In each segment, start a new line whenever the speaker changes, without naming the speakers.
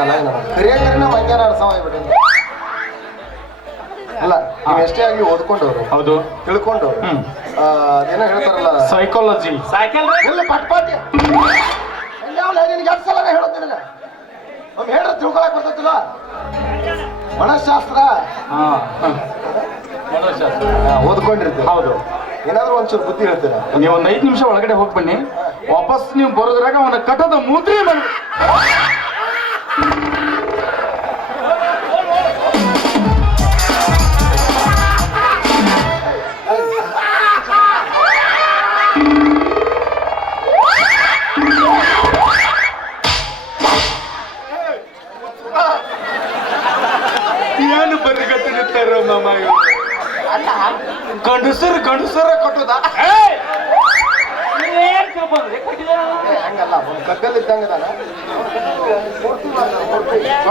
ಹೋಗೈತಿ ನಮ್ಮ ಕಾಲ ಕರಿಯಂಗ್ರಿನ ಮಂಜಾನ ಅರ್ಸವ ಅಲ್ಲ ನೀವು ಎಷ್ಟೇ ಆಗಿ ಓದ್ಕೊಂಡವ್ರು.
ಹೌದು.
ತಿಳ್ಕೊಂಡವ್ರು. ಅದೇನೋ ಹೇಳ್ತಾರಲ್ಲ.
ಸೈಕಾಲಜಿ
ಸೈಕಲ್
ಎಲ್ಲ ಪಟ್ ಪಾಟಿ. ಹೆಂಗಾವಲ್ಲ ನಿನಗೆ ಎಷ್ಟು ಸಲ ಹೇಳೋದು ನಿನಗೆ? ಒಮ್ಮೆ ಹೇಳ್ರೆ ತಿಳ್ಕೊಳಕ್ ಬರ್ತೈತಿಲ್ಲ? ಮನಃಶಾಸ್ತ್ರ. ಓದ್ಕೊಂಡಿರ್ತೀವಿ.
ಹೌದು.
ಏನಾದ್ರೂ ಒಂಚೂರು ಬುದ್ಧಿ ಹೇಳ್ತೀರ?
ನೀವು ಒಂದ್ ಐದು ನಿಮಿಷ ಒಳಗಡೆ ಹೋಗಿ ಬನ್ನಿ ವಾಪಸ್ ನೀವು ಬರೋದ್ರಾಗ ಅವನ ಕಟದ ಮೂತ್ರಿ ಮಾಡಿ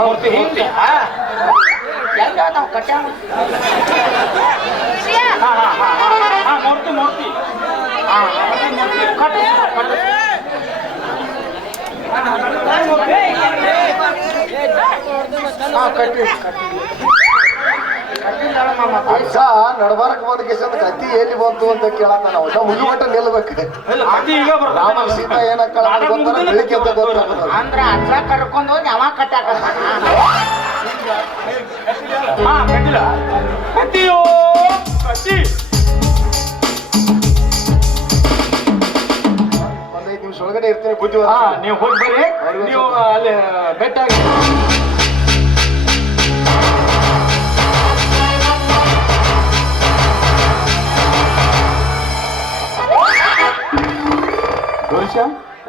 ಮೂರ್ತಿ. ಮೂರ್ತಿ
ಹಿಂದೆ ಎಲ್ಲ ನಾವು ಕಟ್ಟಾಮ ಹಾ ಹಾ ಹಾ ಹಾ ಹಾ ಮೂರ್ತಿ ಮೂರ್ತಿ ಹಾ ಮೂರ್ತಿ ಕಟ್ಟು ಕಟ್ಟು
ಹಾ, ಕಟ್ಟಿ ಅಜ್ಜ ನಡ್ಬಾರಕ್ ಬಂದ ಕೇಸಂತ ಕತ್ತಿ ಎಲ್ಲಿ ಬಂತು ಅಂತ ಕೇಳತ್ತಾನ ನಾವು ಮುಗಿಮಟ್ಟ ನಿಲ್ಬೇಕು. ರಾಮ ಸೀತಾ ಏನಕ್ಕ
ನಾಟಕ
ಗೊತ್ತಾರ
ಮುಗ್ದಿಲ್ಲ
ಬೆಳಿಗ್ಗೆ ಅಂತ ಗೊತ್ತಾಗ್ತದೆ.
ಅಂದ್ರ ಅಜ್ಜ ಕರ್ಕೊಂಡು ಹೋಗಿ ಅವ
ಕಟ್ಟಾಕ
ಒಂದೈದು ನಿಮಿಷ ಒಳಗಡೆ ಇರ್ತೀನಿ ಬುದ್ಧಿ
ಹಾ ನೀವು ಹೋಗಿ ಬರ್ರಿ. ನೀವು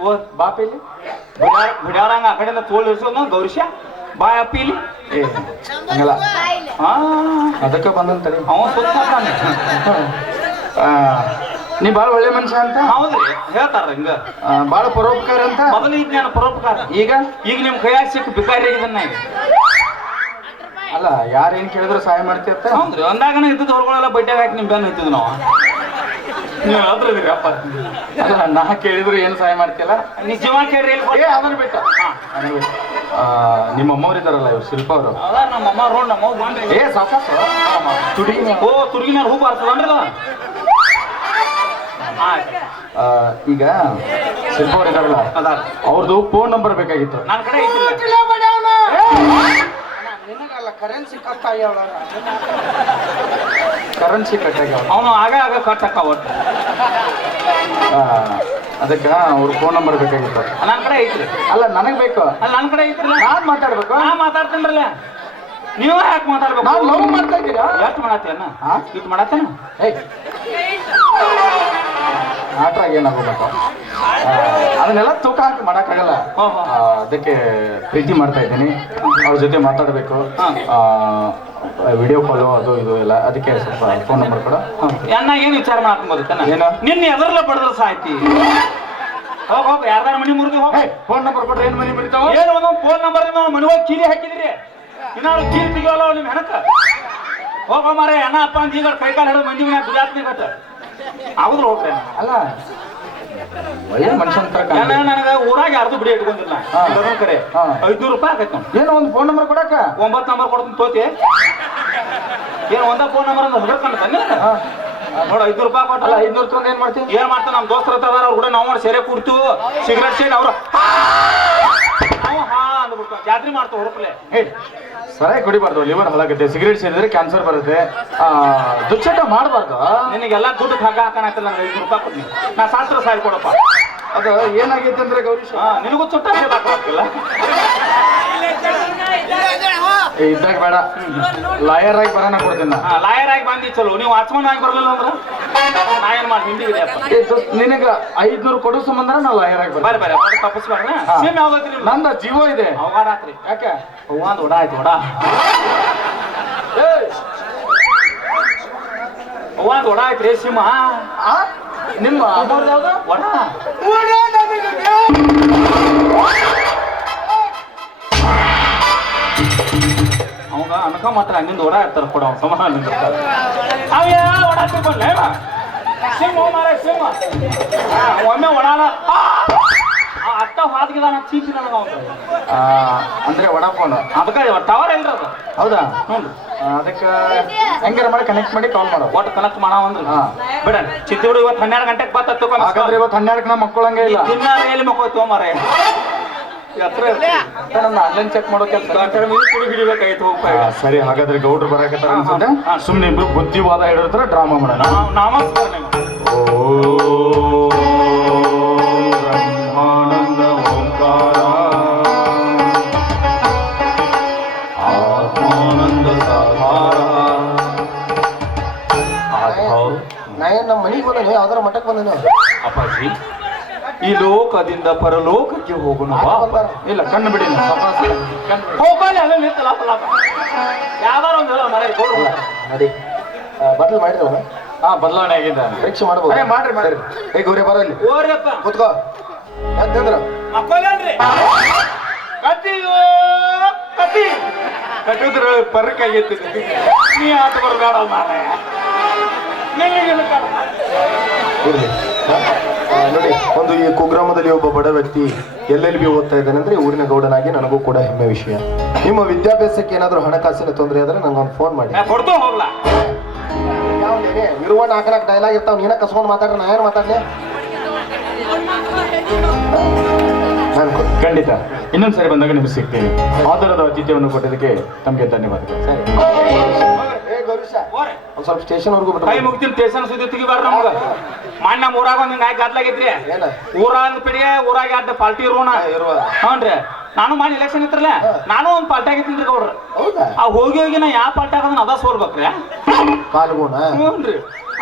ಓ ಬಾಪ
ಇಲ್ಲಿ ಗುಡಾರಂಗ ಆ ಕಡೆಯಿಂದ ತೋಲ್ ಇರ್ಸೋದು ಗೌರೀಶ? ಬಾಯ್ ಅಪ್ಪಿಲಿ
ಏ ಹಂಗಲ್ಲ.
ಹಾ
ಅದಕ್ಕೆ ಬಂದಂತರಿ
ಅವ ಸುತ್ತ
ನೀ ಭಾಳ ಒಳ್ಳೆ ಮನುಷ್ಯ ಅಂತ?
ಹೌದ್ರಿ ಹೇಳ್ತಾರ ಹಿಂಗ.
ಬಾಳ ಭಾಳ ಪರೋಪಕಾರ ಅಂತ?
ಮೊದಲು ಇದ್ ನಾನು ಪರೋಪಕಾರ?
ಈಗ?
ಈಗ ನಿಮ್ ಕೈಯಾಗ ಸಿಕ್ಕ ಬಿಕಾರಿ ಇದನ್ನ
ಅಲ್ಲ ಯಾರು ಏನ್ ಕೇಳಿದ್ರು ಸಹಾಯ ಮಾಡ್ತಿರ್ತ
ಹೌದ್ರಿ ಒಂದಾಗನ ಇದ್ದದ ಹೊರಗಳೆಲ್ಲ ಬಡ್ಡೆ ಹಾಕಿ ನಿಮ್ ಬೆನ್ನ ಹತ್ತಿದ್ ನಾವು ನೀವು ಇದೀರಿ ಅಪ್ಪ.
ಅಲ್ಲ ನಾ ಕೇಳಿದ್ರು ಏನು ಸಹಾಯ ಮಾಡ್ತಿಲ್ಲ?
ನಿಜವಾಗಿ ಕೇಳ್ರಿ
ಏ ಅದನ್ನ ಬಿಟ್ಟ. ನನಗೆ, ಆ, ನಿಮ್ಮ ಅಮ್ಮವ್ರು ಇದಾರಲ್ಲ ಇವ್ರು ಶಿಲ್ಪ ಅವರು?
ಅದ ನಮ್ಮ ಅಮ್ಮ ರೋಡ್ ನಮ್ಮ
ಏ ಸಾಕಾಸ. ತುಡಿ
ಓ ತುರ್ಗಿ ಮೇಲೆ ಹೂ ಬಾರ್ತದನ್ರಲ್ಲ
ಆ, ಈಗ ಶಿಲ್ಪ ಅವ್ರು ಇದಾರಲ್ಲ ಅವ್ರದ್ದು ಫೋನ್ ನಂಬರ್ ಬೇಕಾಗಿತ್ತು.
ನನ್ನ ಕಡೆ
ಕರೆನ್ಸಿ ಕಷ್ಟ ಆಗ್ಯಾವ
ಕರೆನ್ಸಿ ಕಟ್ಟಾಗ.
ಅವನು ಆಗ ಆಗ ಕಟ್ಟಕ್ಕ ಒಟ್ಟು
ಅದಕ್ಕೆ ಅವ್ರ ಫೋನ್ ನಂಬರ್ ಬೇಕಾಗಿತ್ತು.
ನನ್ನ ಕಡೆ ಐತ್ರಿ.
ಅಲ್ಲ ನನಗೆ ಬೇಕು.
ಅಲ್ಲ ನನ್ನ ಕಡೆ ಐತ್ರಿ.
ನಾನು ಮಾತಾಡ್ಬೇಕು?
ನಾ ಮಾತಾಡ್ತೀನಿ ನೀವು ಯಾಕೆ ಮಾತಾಡ್ಬೇಕು?
ನಾನು ಲವ್ ಮಾಡ್ತಾ ಇದ್ದೀರಾ?
ಎಷ್ಟು ಮಾಡತ್ತೇನ? ಇದು ಮಾಡತ್ತೇನ
ಆಟ್ರಾಗ ಏನಾಗಬೇಕು ಅದನ್ನೆಲ್ಲ ತೂಕ ಹಾಕಿ ಮಾಡೋಕ್ಕಾಗಲ್ಲ. ಅದಕ್ಕೆ ಪ್ರೀತಿ ಮಾಡ್ತಾ ಇದ್ದೀನಿ. ಅವ್ರ ಜೊತೆ ಮಾತಾಡಬೇಕು. ವಿಡಿಯೋ ಕಾಲು ಅದು ಇದು ಎಲ್ಲ ಅದಕ್ಕೆ ಸ್ವಲ್ಪ ಫೋನ್ ನಂಬರ್ ಕೊಡು.
ಎನ್ನ ಏನು ವಿಚಾರ ಮಾಡ್ಕೊಂಬೋದಕ್ಕನ
ಏನು?
ನಿನ್ನ ಎದರ್ಲ ಬಡದ್ರ ಸಾಯ್ತಿ ಹೋಗ್ ಹೋಗ್ ಯಾರ್ದಾರ ಮನಿ ಮುರಿದು ಹೋಗ್.
ಫೋನ್ ನಂಬರ್ ಕೊಟ್ರೆ ಏನ್ ಮನಿ ಮುರಿತಾವ?
ಏನು ಒಂದೊಂದು ಫೋನ್ ನಂಬರ್ ಮನೆ ಹೋಗಿ ಕೀಲಿ ಹಾಕಿದ್ರಿ? ಇನ್ನಾರು ಕೀಲಿ ತೆಗಿಯೋಲ್ಲ ನಿಮ್ ಹೆಣಕ ಹೋಗ ಮಾರೇ ಅಣ್ಣ ಅಪ್ಪ ಅಂತ ಈಗ ಕೈ ಕಾಲು ಹಿಡಿದು ಮಂದಿ ಮನೆ ಗುಜಾತ್ನಿ ಬಟ್ ಹೌದ್ರ ಹೋಗ್ತೇನೆ
ಅಲ್ಲ ಒಳ್ಳೆ ಮನುಷ್ಯನ.
ನನಗ ಊರಾಗ ಯಾರ್ದು ಬಿಡಿ ಇಟ್ಕೊಂಡಿಲ್ಲ. ಕರೆ. ಐದ್ನೂರು ರೂಪಾಯಿ ಆಗೈತೆ ನೋಡಿ.
ಏನೋ ಒಂದು ಫೋನ್ ನಂಬರ್ ಕೊಡಕ
ಒಂಬತ್ತು ನಂಬರ್ ಕೊಡ್ತೀನಿ ತೋತಿ. ಏನ್ ಒಂದ ಫೋನ್ ನಂಬರ್ ಅಂತ ಹುಡುಕಂಡ
ಹಾ.
ನೋಡ ಐದ್ನೂರು ರೂಪಾಯಿ ಕೊಟ್ಟಲ್ಲ
ಐದ್ನೂರು ತೊಂದು ಏನ್ ಮಾಡ್ತೀನಿ
ಏನ್ ಮಾಡ್ತಾನ ನಮ್ಮ ದೋಸ್ತರ ಹತ್ರ ಅವ್ರು ಕೂಡ ನಾವು ಮಾಡಿ ಸೆರೆ ಕುಡ್ತು ಸಿಗರೇಟ್ ಸೇರಿ ಅವ್ರು ನಾವು ಹಾ ಅಂದ್ಬಿಟ್ಟು ಜಾತ್ರೆ ಮಾಡ್ತು
ಹೇಳಿ ಸರಾಯಿ ಕುಡಿಬಾರ್ದು ಲಿವರ್ ಹಾಳಾಗುತ್ತೆ ಸಿಗರೇಟ್ ಸೇರಿದ್ರೆ ಕ್ಯಾನ್ಸರ್ ಬರುತ್ತೆ ದುಚ್ಚಟ ದುಶ್ಚಟ ಮಾಡಬಾರ್ದು
ನಿನಗೆಲ್ಲ ದುಡ್ಡು ಹಗ್ಗ ಹಾಕಣಾಕಲ್ಲ ನಂಗೆ ಐದು ರೂಪಾಯಿ ಕೊಡ್ತೀನಿ ನಾ ಶಾಸ್ತ್ರ ಸಾರಿ ಕೊಡಪ್ಪ
ಅದು ಏನಾಗೈತೆ ಅಂದ್ರೆ ಗೌರೀಶ್
ಹಾ ನಿನಗೂ ಚುಟ್ಟ ಹಾಕಿಲ್ಲ
ಇದ್ದಾಗ ಬೇಡ. ಲಾಯರ್ ಆಗಿ ಬರೋಣ ಕೊಡ್ತೀನಿ.
ಲಾಯರ್ ಆಗಿ ಬಂದಿ ಚಲೋ. ನೀವು ವಾಚ್ಮನ್ ಆಗಿ ಬರಲಿಲ್ಲ ಅಂದ್ರೆ? ನಾ ಏನ್ ಮಾಡಿ
ನಿನಗ ಐದ್ನೂರು ಕೊಡೋ ಸಂಬಂಧ ನಾ ಲಾಯರ್ ಆಗಿ
ಬರ್ರಿ. ಸೇಮ್ ಯಾವ್ದೈತ್ರಿ
ನಂದ ಜೀವ ಇದೆ.
ಅವ್ವ ರಾತ್ರಿ
ಯಾಕೆ
ಅಂದ್ ಒಡ ಆಯ್ತು ಅಂದ್ ಒಡ ಆಯ್ತು ರೇ ಸಿಂಹ?
ನಿಮ್ಮ?
ಒಡ. ಅವಾಗ ಅನ್ಕ ಮಾತ್ರ ಹಂಗಿಂದ ಓಡ ಇರ್ತಾರ ಕೊಡ ಅವ್ನು ಸಮಾನ ನಿಂದಿರ್ತಾರ ಅವ್ಯ ಒಡ ತಿಳ್ಕೊಂಡ್ಲೆ ಸಿಂಹ ಮಾರ ಸಿಂಹ. ಒಮ್ಮೆ ಒಡಾನ ಆ! ಹಾದ್ಗಿದ ನಾ ಚೀಟಿ ನನಗೆ ಅವ್ನು
ಅಂದ್ರೆ ವಡಾಫೋನ್.
ಅದಕ್ಕೆ ಟವರ್ ಇಲ್ರಿ ಅದು?
ಹೌದಾ?
ಹ್ಞೂ
ಅದಕ್ಕೆ ಹೆಂಗಾರ ಮಾಡಿ ಕನೆಕ್ಟ್ ಮಾಡಿ ಕಾಲ್ ಮಾಡೋ.
ಒಟ್ಟು ಕನೆಕ್ಟ್ ಮಾಡಾವಂದ್ರೆ
ಹಾಂ.
ಬಿಡ ಚಿತ್ತಿಬಿಡು ಇವತ್ತು ಹನ್ನೆರಡು ಗಂಟೆಗೆ ಬತ್ತ
ಹಾಗಾದ್ರೆ ಇವತ್ತು ಹನ್ನೆರಡಕ್ಕೆ ನಾ ಮಕ್ಕಳಂಗೆ ಇಲ್ಲ.
ದಿನ ಎಲ್ಲಿ ಹತ್ರ
ನನ್ನ ಆನ್ಲೈನ್ ಚೆಕ್ ಮಾಡೋ ಕೆಲಸ
ಕುಡಿ ಹಿಡಿಬೇಕಾಯ್ತು ಹೋಗ್ತಾ
ಸರಿ ಹಾಗಾದ್ರೆ ಗೌಡ್ರು ಬರಾಕತ್ತಾರ ಅನ್ಸುತ್ತೆ. ಸುಮ್ಮನೆ ಇಬ್ರು ಬುದ್ಧಿವಾದ ಹೇಳಿರ್ತಾರ ಡ್ರಾಮಾ ಮಾಡೋಣ.
ನಮಸ್ಕಾರ ನೀವು.
ಓಂ ಬ್ರಹ್ಮಾನಂದ ಓಂಕಾರ. ಆತ್ಮಾನಂದ ಸಾಕಾರ. ಆಧಾರ್
ನಾ ಏನ್ ನಮ್ಮ ಮನೆಗೆ ಬಂದೇನೆ? ಯಾವ್ದಾರ ಮಠಕ್ಕೆ ಬಂದೇನೆ?
ಅಪ್ಪಾಜಿ. ಈ ಲೋಕದಿಂದ ಪರಲೋಕಕ್ಕೆ ಹೋಗೋಣ ಬಾ.
ಇಲ್ಲ ಕಣ್ಣು ಬಿಡಿ ನೀವು, ಸಾವ್ಕಾಶ ಕಣ್ಣು ಬಿಡಿ.
ಹೋಗಲ್ಲ ಅಲ್ಲ ನಿಂತಲ್ಲ ಫಲಾಪ ಯಾವ್ದಾರ ಒಂದು ಹೇಳೋ ಮನೆ
ನಡಿ. ಬಟ್ಲು ಮಾಡಿದ್ರವನ
ಹಾ ಬದಲಾವಣೆ ಆಗಿದೆ.
ಪರೀಕ್ಷೆ ಮಾಡ್ಬೋದು?
ಅರೆ, ಮಾಡ್ರಿ ಮಾಡ್ರಿ.
ಏ ಗೌರಿ ಬರಲಿ.
ಓರಪ್ಪ
ಕೂತ್ಕೋ. ಎಂತಂದ್ರ
ಮಕ್ಕಳಲ್ರಿ ಕತ್ತಿಯೋ ಕತ್ತಿ
ಕಟ್ಟಿದ್ರ ಪರ್ಕ್ ಆಗೈತಿ
ನೀ ಆಟ ಬರಬೇಡ ಮಾರಾಯ.
ಇರ್ಲಿ ನೋಡಿ ಒಂದು ಈ ಕುಗ್ರಾಮದಲ್ಲಿ ಒಬ್ಬ ಬಡ ವ್ಯಕ್ತಿ ಎಲ್ಲೆಲ್ಲಿ ಬಿ ಓದ್ತಾ ಇದ್ದಾನೆ ಅಂದ್ರೆ ಊರಿನ ಗೌಡನಾಗಿ ನನಗೂ ಕೂಡ ಹೆಮ್ಮೆ ವಿಷಯ. ನಿಮ್ಮ ವಿದ್ಯಾಭ್ಯಾಸಕ್ಕೆ ಏನಾದರೂ ಹಣಕಾಸಿನ ತೊಂದರೆ ಆದ್ರೆ ನಂಗೆ ಒಂದು ಫೋನ್ ಮಾಡಿ. ಇರುವ ನಾಲ್ಕು ಡೈಲಾಗ್ ಇರ್ತಾವ ನೀನ ಕಸ್ಕೊಂಡು ಮಾತಾಡ್ರೆ ನಾ ಏನು ಮಾತಾಡ್ಲಿ?
ಖಂಡಿತ. ಇನ್ನೊಂದ್ಸರಿ ಬಂದಾಗ ನಿಮ್ಗೆ ಸಿಗ್ತೀನಿ. ಆಧಾರದ ಅತಿಥ್ಯವನ್ನು ಕೊಟ್ಟಿದ್ದಕ್ಕೆ ತಮಗೆ ಧನ್ಯವಾದಗಳು.
ಸರಿ. ಒಂದು ಸ್ವಲ್ಪ ಸ್ಟೇಷನ್ವರೆಗೂ
ಕೈ
ಬಿಟ್ಟು
ಮುಗ್ತೀನಿ ಸ್ಟೇಷನ್ ಸುದ್ದಿ ತೆಗಿಬಾರ್ದು ನಮ್ಗ. ಮಣ್ಣ ನಮ್ಮ ಊರಾಗ ಒಂದ್ ಹಿಂಗಾಗಿ ಗದ್ಲಾಗೈತ್ರಿ.
ಏನ?
ಊರಾಗ ಪಿಡಿಯ ಊರಾಗ ಅಡ್ಡ ಪಾಲ್ಟಿ ಇರೋಣ
ಇರುವ.
ಹ್ಞೂನ್ರಿ. ನಾನು ಮಾಡಿ ಎಲೆಕ್ಷನ್ ಇತ್ರಲ್ಲ ನಾನು ಒಂದ್ ಪಾರ್ಟಿ ಆಗಿತ್ತೀನಿ ಗೌಡ್ರ.
ಹೌದಾ?
ಆ ಹೋಗಿ ಹೋಗಿ ನಾ ಯಾವ ಪಾರ್ಟಿ ಆಗದನ್ನ ಅದ ಸೋಲ್ಬೇಕ್ರಿ.
ಪಾಲ್ಗೋಣ
ಹ್ಞೂನ್ರಿ.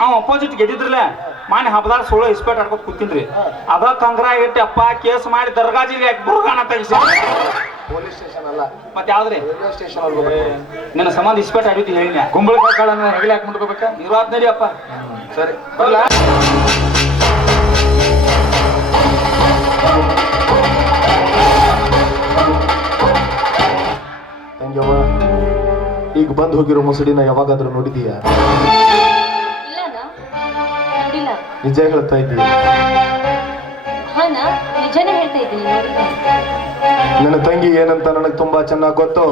ಅವ ಅಪೋಸಿಟ್ ಗೆದ್ದಿದ್ರಲ್ಲ ಮಾನ್ಯ ಹಬ್ಬದಾಗ ಸುಳ್ಳು ಇಸ್ಪೇಟ್ ಆಡ್ಕೊತ ಕೂತಿನ್ರಿ. ಅದ ತಂದ್ರ ಇಟ್ಟು ಅಪ್ಪ ಕೇಸ್ ಮಾಡಿ ದರ್ಗಾಜಿಗೆ ಯಾಕೆ ಬುರ್ಗಾನ ತೆಗಿಸಿ?
ಪೊಲೀಸ್ ಸ್ಟೇಷನ್ ಅಲ್ಲ.
ಮತ್ತೆ ಯಾವ್ದ್ರಿ?
ರೈಲ್ವೆ ಸ್ಟೇಷನ್ ಬಿಟ್ಟು
ನನ್ನ ಸಂಬಂಧ ಇಸ್ಪೇಟ್ ಆಡಿದ್ದು ಹೇಳಿನ
ಕುಂಬಳಕಾಯಿ ಕಾಳನ್ನ ಹೆಗಲೆ ಹಾಕಿ ಮುಟ್ಕೋಬೇಕಾ
ಇರುವಾತ್ ನಡಿ ಅಪ್ಪ.
ಸರಿ. ಬರಲ್ಲ
ತಂಗ್ಯವ್ವ ಈಗ ಬಂದು ಹೋಗಿರೋ ಮುಸುಡಿನ ಯಾವಾಗಾದ್ರೂ ನೋಡಿದೀಯಾ?
ನೋಡಿಲ್ಲ.
ನಿಜ ಹೇಳ್ತಾ ಇದ್ದೀಯ?
ಹಾನ ನಿಜನೇ ಹೇಳ್ತಾ ಇದ್ದೀನಿ ನೋಡಿಲ್ಲ.
ನನ್ನ ತಂಗಿ ಏನಂತ ನನಗೆ ತುಂಬಾ ಚೆನ್ನಾಗಿ ಗೊತ್ತು.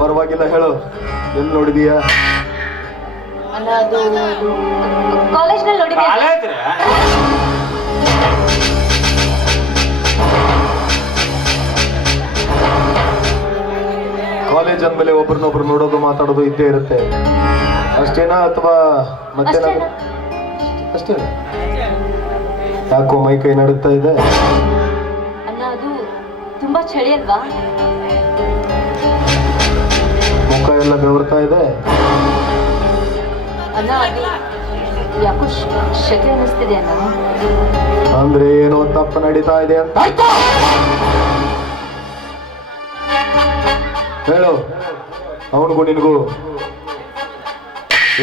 ಪರವಾಗಿಲ್ಲ ಹೇಳು. ಎಲ್ಲಿ ನೋಡಿದೀಯಾ?
ಅಲ್ಲ ಅದು ಕಾಲೇಜ್ನಲ್ಲಿ ನೋಡಿದ್ದೆ
ಕಾಲೇಜ್ರಿ?
ಕಾಲೇಜ್ ಅಂದ್ಮೇಲೆ ಒಬ್ರನ್ನೊಬ್ರು ನೋಡೋದು ಮಾತಾಡೋದು ಇದ್ದೇ ಇರುತ್ತೆ. ಅಷ್ಟೇನಾ ಅಥವಾ ಮತ್ತೇನಾದ್ರೂ
ಅಷ್ಟೇನಾ?
ಯಾಕೋ ಮೈ ಕೈ ನಡುತ್ತಾ ಇದೆ.
ತುಂಬಾ ಚಳಿ ಅಲ್ವಾ?
ಮುಖ ಎಲ್ಲ ಬೆವರ್ತಾ ಇದೆ.
ಅದು ಯಾಕೋ ಶಕೆ ಅನ್ನಿಸ್ತಿದೆ ಅಣ್ಣ.
ಅಂದ್ರೆ ಏನೋ ತಪ್ಪು ನಡೀತಾ ಇದೆ ಅಂತ? ಹೇಳು. ಅವನಿಗೂ ನಿನಗೂ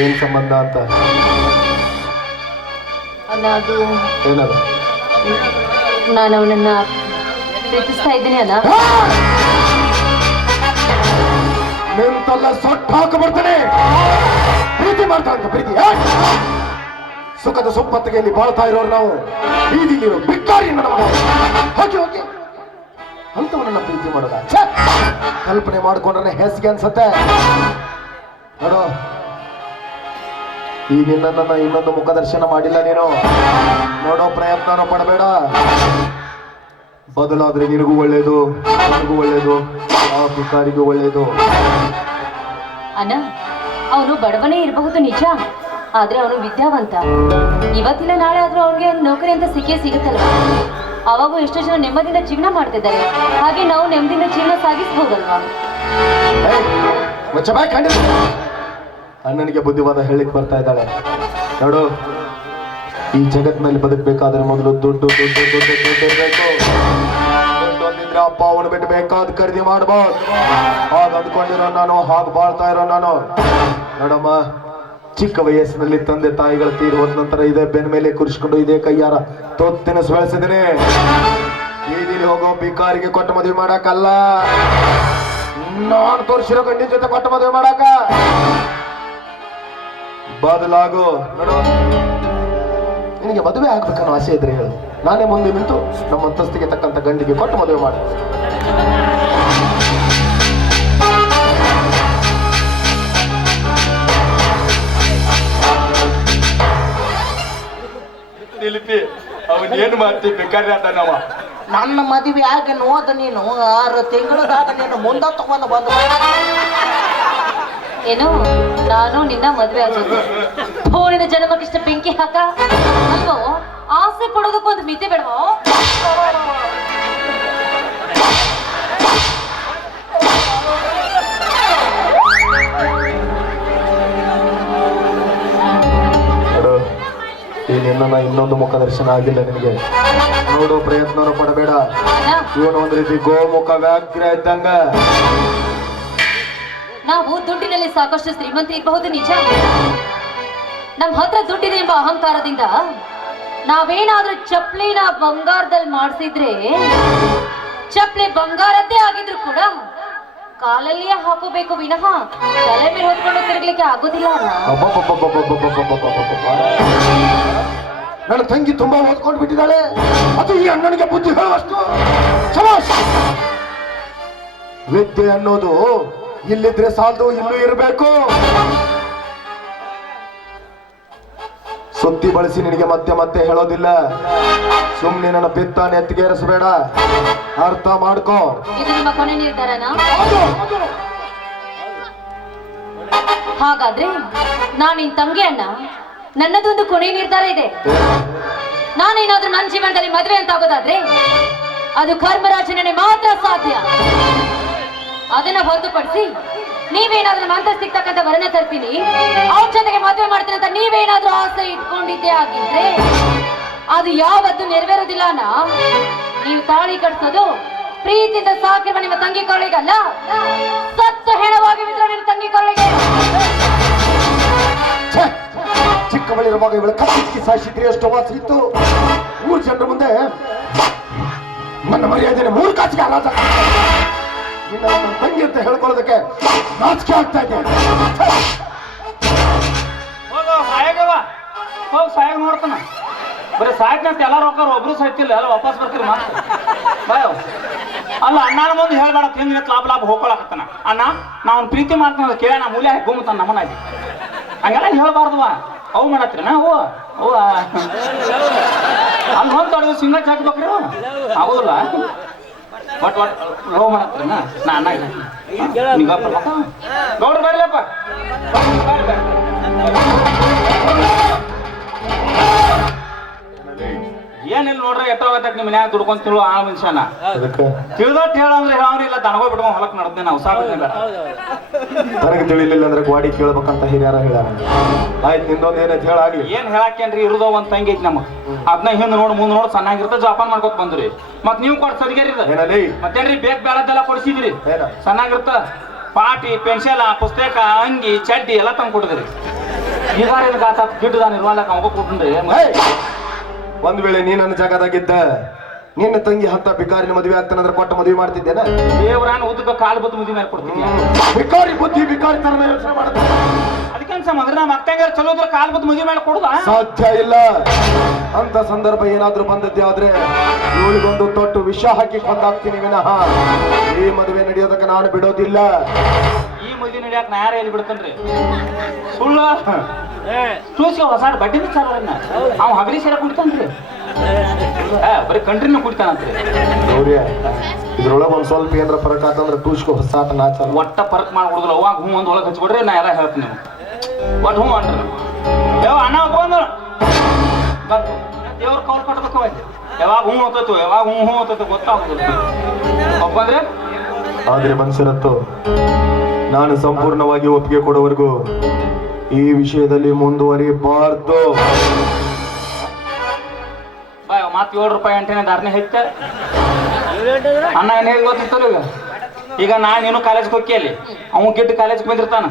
ಏನ್ ಸಂಬಂಧ ಅಂತ?
ಅಣ್ಣ ಅದು
ಏನದು?
ನಾನು ಅವನನ್ನ ಪ್ರೀತಿಸ್ತಾ ಇದ್ದೀನಿ ಅಲ್ಲ
ನಿಂತಲ್ಲ ಸೊಟ್ಟು ಹಾಕಬರ್ತೇನೆ ಪ್ರೀತಿ ಮಾಡ್ತಾರಂತ ಪ್ರೀತಿ. ಸುಖದ ಸುಖದ ಸೊಪ್ಪತ್ತಿಗೆಯಲ್ಲಿ ಬಾಳ್ತಾ ಇರೋರು ನಾವು. ಬೀದಿಲಿರೋ ಬಿಟ್ಟಾರಿ ನಮ್ಮ ಹೋಗಿ ಹೋಗಿ. ಅಂತವನನ್ನ ಪ್ರೀತಿ ಮಾಡೋದ! ಕಲ್ಪನೆ ಮಾಡ್ಕೊಂಡ್ರೆ ಹೆಸಿಗೆ ಅನ್ಸತ್ತೆ. ನೋಡು. ಈಗ ನನ್ನ ಇನ್ನೊಂದು ಮುಖದರ್ಶನ ಮಾಡಿಲ್ಲ ನೀನು. ನೋಡೋ ಪ್ರಯತ್ನನೂ ಪಡಬೇಡ. ಬದಲಾದ್ರೆ ನಿನಗೂ ಒಳ್ಳೇದು ನನಗೂ ಒಳ್ಳೇದು ಆ ಭಿಕಾರಿಗೂ ಒಳ್ಳೇದು
ಅಣ್ಣ ಅವನು ಬಡವನೇ ಇರಬಹುದು ನಿಜ ಆದ್ರೆ ಅವನು ವಿದ್ಯಾವಂತ ಇವತ್ತಿನ ನಾಳೆ ಆದ್ರೂ ಅವ್ನಿಗೆ ನೌಕರಿ ಅಂತ ಸಿಕ್ಕೇ ಸಿಗುತ್ತಲ್ಲ ಅವಾಗೂ ಎಷ್ಟೋ ಜನ ನೆಮ್ಮದಿಯಿಂದ ಜೀವನ ಮಾಡ್ತಿದ್ದಾರೆ ಹಾಗೆ ನಾವು ನೆಮ್ಮದಿಯಿಂದ ಜೀವನ ಸಾಗಿಸ್ಬೋದಲ್ವಾ
ಅಣ್ಣನಿಗೆ ಬುದ್ಧಿವಾದ ಹೇಳಿಕ್ ಬರ್ತಾ ಇದ್ದಾಳೆ ನೋಡು ಈ ಜಗತ್ತಿನಲ್ಲಿ ಬದುಕಬೇಕಾದ್ರೆ ಮೊದಲು ದುಡ್ಡು ದುಡ್ಡು ದುಡ್ಡು ದುಡ್ಡು ಒಂದಿದ್ರೆ ಅಪ್ಪ ಅವನು ಬಿಟ್ಟು ಬೇಕಾದ ಖರೀದಿ ಮಾಡಬಹುದು ಹಾಗ ಅಂದ್ಕೊಂಡಿರೋ ನಾನು, ಹಾಗೆ ಬಾಳ್ತಾ ಇರೋ ನಾನು. ನೋಡಮ್ಮ, ಚಿಕ್ಕ ವಯಸ್ಸಿನಲ್ಲಿ ತಂದೆ ತಾಯಿಗಳ ತೀರಿ ಹೋದ ನಂತರ ಇದೇ ಬೆನ್ ಮೇಲೆ ಕುರಿಸ್ಕೊಂಡು ಇದೇ ಕೈಯಾರ ತೊತ್ತಿನ ಬೆಳೆಸಿದ್ದೀನಿ ಬೀದಿಲಿ ಹೋಗೋ ಬಿಕಾರಿಗೆ ಕೊಟ್ಟು ಮದುವೆ ಮಾಡಕ್ಕಲ್ಲ. ನಾನು ತೋರಿಸಿರೋ ಗಂಡಿ ಜೊತೆ ಕೊಟ್ಟು ಮದುವೆ ಮಾಡಾಕ ಬದಲಾಗು. ನಿನಗೆ ಮದುವೆ ಆಗ್ಬೇಕನ್ನೋ ಆಸೆ ಇದ್ರೆ ಹೇಳು. ನಾನೇ ಮುಂದೆ ನಿಂತು ನಮ್ಮ ಅಂತಸ್ತಿಗೆ ತಕ್ಕಂತ ಗಂಡಿಗೆ ಕೊಟ್ಟು ಮದುವೆ ಮಾಡಿ.
ನಿಲಿಪಿ ಅವನ್ ಏನು ಮಾಡ್ತಿ ಬೇಕಾದ್ರೆ ನಾವ
ನನ್ನ ಮದುವೆ ಆಗಿ ನೋದ ನೀನು ಆರು ತಿಂಗಳದಾಗ ನೀನು ಮುಂದ ತಗೊಂಡು ಬಂದ
ಏನು ನಾನು ನಿನ್ನ ಮದುವೆ ಆಗೋದು ಫೋನಿನ ಜನ್ಮಕ್ಕಿಷ್ಟ ಬೆಂಕಿ ಹಾಕ? ಅಲ್ವೋ ಆಸೆ ಪಡೋದಕ್ಕೂ ಒಂದು ಮಿತಿ
ಬೇಡ ನಿನ್ನ ಇನ್ನೊಂದು ಮುಖ ದರ್ಶನ ಆಗಿಲ್ಲ ನಿನಗೆ. ನೋಡು ಪ್ರಯತ್ನ ಪಡಬೇಡ. ಇವನು ಒಂದ್ ರೀತಿ ಗೋಮುಖ ವ್ಯಾಘ್ರ ಇದ್ದಂಗ.
ನಾವು ದುಡ್ಡಿನಲ್ಲಿ ಸಾಕಷ್ಟು ಶ್ರೀಮಂತ ಇರಬಹುದು ನಿಜ? ನಮ್ಮ ಹತ್ರ ದುಡ್ಡಿದೆ ಎಂಬ ಅಹಂಕಾರದಿಂದ ನಾವೇನಾದ್ರೂ ಚಪ್ಲಿನ ಬಂಗಾರದಲ್ಲಿ ಮಾಡಿಸಿದ್ರೆ ಚಪ್ಲಿ ಬಂಗಾರದ್ದೇ ಆಗಿದ್ರು ಕೂಡ ಕಾಲಲ್ಲಿಯೇ ಹಾಕೋಬೇಕು ವಿನಃ ತಲೆ ಮೇಲೆ ಹೊತ್ಕೊಂಡು ತಿರುಗ್ಲಿಕ್ಕೆ ಆಗೋದಿಲ್ಲ
ನನ್ನ ತಂಗಿ ತುಂಬಾ ಓದ್ಕೊಂಡು ಬಿಟ್ಟಿದ್ದಾಳೆ ಅದು ಈ ಅಣ್ಣನಿಗೆ ಬುದ್ಧಿ ಹೇಳುವಷ್ಟು ವಿದ್ಯೆ ಅನ್ನೋದು ಇಲ್ಲಿದ್ರೆ ಸಾಲದು ಇಲ್ಲೂ ಇರಬೇಕು. ಸುತ್ತಿ ಬಳಸಿ ನಿನಗೆ ಮತ್ತೆ ಮತ್ತೆ ಹೇಳೋದಿಲ್ಲ. ಸುಮ್ಮನೆ ನನ್ನ ಪಿತ್ತ ನೆತ್ತಿಗೇರಿಸಬೇಡ ಅರ್ಥ ಮಾಡ್ಕೋ.
ಹಾಗಾದ್ರೆ ನಾನು ನಿನ್ ತಂಗಿ ಅಣ್ಣ. ನನ್ನದೊಂದು ಕೊನೆ ನಿರ್ಧಾರ ಇದೆ. ನಾನೇನಾದ್ರೂ ನನ್ನ ಜೀವನದಲ್ಲಿ ಮದುವೆ ಅಂತ ಆಗೋದಾದ್ರೆ ಅದು ಕರ್ಮರಾಜನೇ ಮಾತ್ರ ಸಾಧ್ಯ. ಅದನ್ನ ಹೊರತುಪಡಿಸಿ ನೀವೇನಾದ್ರೂ ನಮ್ಮ ಸಿಗ್ತಕ್ಕಂಥ ವರನ ತರ್ತೀನಿ. ಅವ್ರ ಜೊತೆಗೆ ಮದುವೆ ಮಾಡ್ತೀನಿ ಅಂತ ನೀವೇನಾದ್ರೂ ಆಸೆ ಇಟ್ಕೊಂಡಿದ್ದೆ ಆಗಿದ್ರೆ ಅದು ಯಾವತ್ತೂ ನೆರವೇರೋದಿಲ್ಲ ನೀವು ತಾಳಿ ಕಟ್ಸೋದು ಪ್ರೀತಿಯಿಂದ ಸಾಕಿರುವ ನಿಮ್ಮ ತಂಗಿ ಕೊರಳಿಗಲ್ಲ. ಸತ್ತು ಹೆಣವಾಗಿ ಬಿದ್ರು ನಿಮ್ಮ ತಂಗಿ ಕರುಳಿಗೆ.
ಚಿಕ್ಕಬಳ್ಳಿರುವಾಗ ಇವಳ ಕತ್ತಿಗೆ ಸಾಯಿಸಿದ್ರೆ, ಎಷ್ಟು ವಾಸ ಇತ್ತು. ಮೂರು ಜನರ ಮುಂದೆ ನನ್ನ ಮರ್ಯಾದೆನ ಮೂರು ಕಾಸಿಗೆ ಹರಾಜ ನಿನ್ನ ನನ್ನ ತಂಗಿ ಅಂತ ಹೇಳ್ಕೊಳ್ಳೋದಕ್ಕೆ ನಾಚಿಕೆ ಆಗ್ತಾ ಇದೆ!
ಹೋಗ ನೋಡ್ತಾನ. ಬರೀ ಸಾಯ್ತಂತ ಎಲ್ಲ ರೊಕ್ಕ ಒಬ್ರು ಸಾಯ್ತಿಲ್ಲ ಎಲ್ಲ ವಾಪಸ್ ಬರ್ತೀರಿ ಮಾತು ಅಲ್ಲ, ಅಣ್ಣನ ಮುಂದೆ ಹೇಳ್ಬೇಡ. ತಿಂದ ಲಾಭ ಲಾಭ ಹೋಗ್ಕೊಳಕತ್ತಾನ. ಅಣ್ಣ ನಾವು ಪ್ರೀತಿ ಮಾಡ್ತಾನ ಕೇಳೋಣ ಮೂಲ್ಯ ಗುಮ್ಮತಾನ ನಮ್ಮನಾಗಿ ಹಂಗೆಲ್ಲ ಹೇಳ್ಬಾರ್ದವ ಅವು ಮಾಡತ್ರಿ ಅವು ಅವು ಅಲ್ಲಿ ಹೋಗಿ ತೊಡೆದು ಸಿಂಗ ಚಾಕ್ಬೇಕ್ರಿ ಅವು ಆಗೋದಿಲ್ಲ ಒಟ್ ಒಟ್ ಲೋ ಮಾಡತ್ರಿ ನಾ ಇಲ್ಲ ನಿಂಗಪ್ಪ ಗೌಡ್ರು ಬರ್ಲಪ್ಪ ಏನಿಲ್ಲ ನೋಡ್ರಿ ಎಷ್ಟೋಗತ್ತಕ್ ನಿಮ್ಮ ಮನ್ಯಾಗ ದುಡ್ಕೊಂಡ್ ತಿಳು ಆ ಮನುಷ್ಯನ.
ಅದಕ್ಕೆ?
ತಿಳಿದಟ್ ಹೇಳಂದ್ರೆ ಹೇಳವ್ರಿ ಇಲ್ಲ ದನಗೋ ಬಿಟ್ಕೊಂಡ್ ಹೊಲಕ್ ನಡ್ದೆ ನಾವು ಸಾಕಿಲ್ಲ
ನನಗೆ ತಿಳಿಲಿಲ್ಲ ಅಂದ್ರೆ ಗಾಡಿ ಕೇಳ್ಬೇಕಂತ ಹಿರಿಯರ ಹೇಳ್ಯಾರ ಆಯ್ತು ನಿಂದೊಂದು ಏನೈತೆ ಹೇಳಾಗ್ಲಿ
ಏನ್ ಹೇಳಾಕೇನ್ರಿ ಇರುದೋ ಒಂದ್ ತಂಗಿ ಐತಿ ನಮಗ್. ಅದ್ನ ಹಿಂದ್ ನೋಡ್ ಮುಂದ್ ನೋಡ್ ಸಣ್ಣಾಗಿರ್ತ ಜಾಪಾನ್ ಮಾಡ್ಕೊತ ಬಂದ್ರಿ. ಮತ್ ನೀವು ಕೊಡ್ ಸರಿಗೇರಿ
ಏನಲ್ಲಿ
ಮತ್ತೇನ್ರಿ ಬೇಕ್ ಬೇಡದ್ದೆಲ್ಲ ಕೊಡ್ಸಿದ್ರಿ.
ಸಣ್ಣಾಗಿರ್ತ
ಚೆನ್ನಾಗಿರ್ತ ಪಾಟಿ ಪೆನ್ಸಿಲ್ ಪುಸ್ತಕ ಅಂಗಿ ಚಡ್ಡಿ ಎಲ್ಲ ತಂದು ಕೊಡಿದ್ರಿ ಈಗ ಗಾತ ಗಿಡ್ಡದ ಕೊಟ್ರಿ
ಏಯ್! ಒಂದ್ ವೇಳೆ ನೀ ನನ್ನ ಜಾಗದಾಗಿದ್ದ ನಿನ್ನ ತಂಗಿ ಹತ್ತ ಬಿಕಾರಿನ ಮದುವೆ ಆಗ್ತಾನಂದ್ರೆ ಕೊಟ್ಟ ಮದುವೆ ಮಾಡ್ತಿದ್ದೇನ?
ದೇವರಾನ ಉದ್ದಕ ಕಾಲು ಬದ್ದು ಮದುವೆ ಮೇಲೆ ಕೊಡ್ತೀನಿ.
ಭಿಕಾರಿ ಬುದ್ಧಿ ಭಿಕಾರಿ ತರನ ಯೋಚನೆ ಮಾಡ್ತಾನೆ
ಅದಕ್ಕೇನ್ ಸಂಬಂಧ ನಮ್ಮ ಅಕ್ಕಂಗಾರ ಚಲೋ ಇದ್ರೆ ಕಾಲ್ ಬದ್ದು ಮುದಿ ಮೇಲೆ ಕೊಡುದ?
ಸಾಧ್ಯ ಇಲ್ಲ. ಅಂತ ಸಂದರ್ಭ ಏನಾದ್ರೂ ಬಂದದ್ದೆ ಆದ್ರೆ ಇವಳಿಗೊಂದು ತೊಟ್ಟು ವಿಷ ಹಾಕಿ ಕೊಂದಾಗ್ತೀನಿ ವಿನಃ. ಈ ಮದುವೆ ನಡೆಯೋದಕ್ಕೆ ನಾನು ಬಿಡೋದಿಲ್ಲ.
ನಡಿಯಾಕ ನಾ ಯಾರ ಎಲ್ಲಿ ಬಿಡ್ತೇನ್ರಿ? ಸುಳ್ಳು? ಚೂಸ್ಗೆ ಹೊಸ ಬಡ್ಡಿ ವಿಚಾರ ಅವ್ ಹಗರಿ ಸೇರ ಕುಡ್ತಾನ್ರಿ. ಬರೀ ಕಂಟ್ರಿನ ಕುಡ್ತಾನಂತ್ರಿ.
ಗೌರಿಯ ಇದ್ರೊಳಗೆ ಒಂದು ಸ್ವಲ್ಪ ಏನಾರ ಫರಕ್ ಆತಂದ್ರೆ ಟೂಸ್ಕೊ ಹೊಸಾಟ ನಾಚ
ಒಟ್ಟ ಪರಕ್ ಮಾಡ್ಕೊಡುದಿಲ್ಲ ಅವಾಗ ಹ್ಞೂ ಒಂದ್ ಒಳಗೆ ಹಚ್ಬಿಡ್ರಿ ನಾ ಎಲ್ಲ ಹೇಳ್ತೀನಿ ನೀವು ಒಟ್ಟು ಹ್ಞೂ ಅನ್ರಿ ಯಾವ ಅಣ್ಣ ಬಂದ್ರು ಬಂತು ದೇವ್ರ ಕೌಲ್ ಕೊಟ್ಬೇಕು ಯಾವಾಗ ಹ್ಞೂ ಹೋತತ್ತು ಯಾವಾಗ ಹ್ಞೂ ಹ್ಞೂ ಗೊತ್ತಾಗ್ತದೆ ಒಬ್ಬಂದ್ರೆ? ಒಪ್ಪಂದ್ರೆ
ಆದ್ರೆ ಮನ್ಸಿರತ್ತು ನಾನು ಸಂಪೂರ್ಣವಾಗಿ ಒಪ್ಪಿಗೆ ಕೊಡುವವರೆಗೂ ಈ ವಿಷಯದಲ್ಲಿ ಮುಂದುವರಿಬಾರ್ದು.
ಮತ್ತೆ ಏಳು ರೂಪಾಯಿ ಅಂಟೇನೆ ಧಾರಣೆ ಹೆಚ್ಚ. ಅಣ್ಣ ಏನ್ ಹೇಗೆ ಈಗ? ನಾನು ನೀನು ಕಾಲೇಜ್ಗೆ ಹೋಗಿ ಅಲ್ಲಿ ಅವನು ಗಿಡ್ಡ ಕಾಲೇಜ್ಗೆ ಬಂದಿರ್ತಾನ.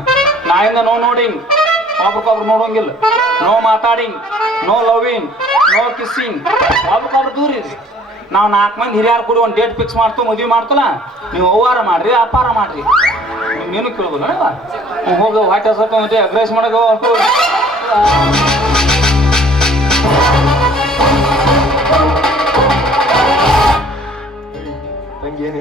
ನಾಯಿಂದ ನೋ ನೋಡಿಂಗ್. ಒಬ್ರಿಗೊಬ್ರು ನೋಡೋಂಗಿಲ್ಲ. ನೋ ಮಾತಾಡಿ ನೋ ಲವಿಂಗ್ ನೋ ಕಿಸ್ಸಿಂಗ್. ಒಬ್ರಿಗೊಬ್ರು ದೂರ ಇರಿ. ನಾವು ನಾಲ್ಕು ಮಂದಿ ಹಿರಿಯರು ಕೂಡ ಒಂದು ಡೇಟ್ ಫಿಕ್ಸ್ ಮಾಡ್ತು, ಮದುವೆ ಮಾಡ್ತಲ್ಲ? ನೀವು ಅವ್ವಾರ ಮಾಡ್ರಿ, ಅಪ್ಪಾರ ಮಾಡ್ರಿ. ನೀನು ಕೇಳೋದು ಹೋಗ ವಾಟ್ ಸ್ವಲ್ಪ ಮತ್ತೆ ಅಗ್ರೈಸ್ ಮಾಡಕ ಏನ್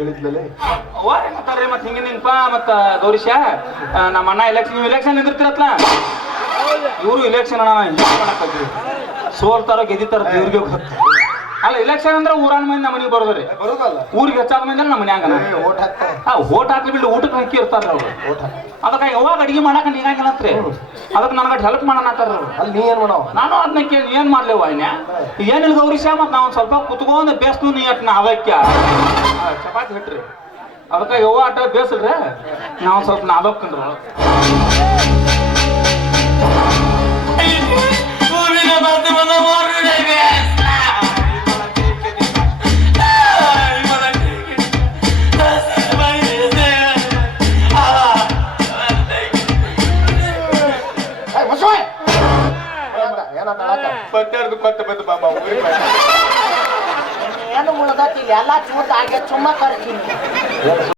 ನಮ್ಮ ಅಣ್ಣ ಎಲೆಕ್ಷನ್ ನೀವು ಎಲೆಕ್ಷನ್ ಇಲೆಕ್ಷನ್ ಅಣ್ಣ ಸೋಲ್ತಾರೋ ಗೆದ್ದಿತಾರೋ ಇವ್ರಿಗೆ ಗೊತ್ತು. ಅಲ್ಲ ಇಲೆಕ್ಷನ್ ಅಂದ್ರೆ ಊರಾನ ಮಂದಿ ನಮ್ಮ ಮನೆಗೆ ಬರೋದ್ರಿ
ಬರೋದಲ್ಲ.
ಊರಿಗೆ ಹೆಚ್ಚಾದ ಮೇಲೆ ನಮ್ಮ ಮನ್ಯಾಗ
ಓಟ್ ಹಾಕ್ತಾರೆ
ಓಟ್ ಹಾಕಿ ಬಿಟ್ಟು ಊಟಕ್ಕೆ ಹಂಕಿ ಇರ್ತಾರ ಅವ್ರು. ಅದಕ್ಕೆ ಯಾವಾಗ ಅಡಿಗೆ ಮಾಡಾಕ ನೀಗಾಗಿಲ್ಲತ್ರಿ ಅದಕ್ಕೆ ನನಗೆ ಹೆಲ್ಪ್ ಮಾಡೋಣ
ಅಲ್ಲಿ ನೀ ಏನ್ ಮಾಡೋ?
ನಾನು ಅದನ್ನ ಕೇಳಿ ಏನ್ ಮಾಡ್ಲೇವ ಇನ್ಯಾ ಏನಿಲ್ಲ ಗೌರೀಶ ಮತ್ತು ನಾವು ಸ್ವಲ್ಪ ಕುತ್ಕೊಂಡು ಬೇಸ್ತು ನೀ ಅಟ್ ನಾವಕ್ಯ ಚಪಾತಿ ಹಿಟ್ರಿ ಅದಕ್ಕೆ ಯಾವ ಆಟ ಬೇಸಲ್ರಿ ನಾವು ಸ್ವಲ್ಪ ನಾವಕ್ಕಂದ್ರ
ಏಯ್,
ಏನು ಮುಳ್ದತಿ ಎಲ್ಲ ಚೂತ್ ಆಗೇ ಸುಮ್ಮ ಕರ್ತೀನಿ
ಏನು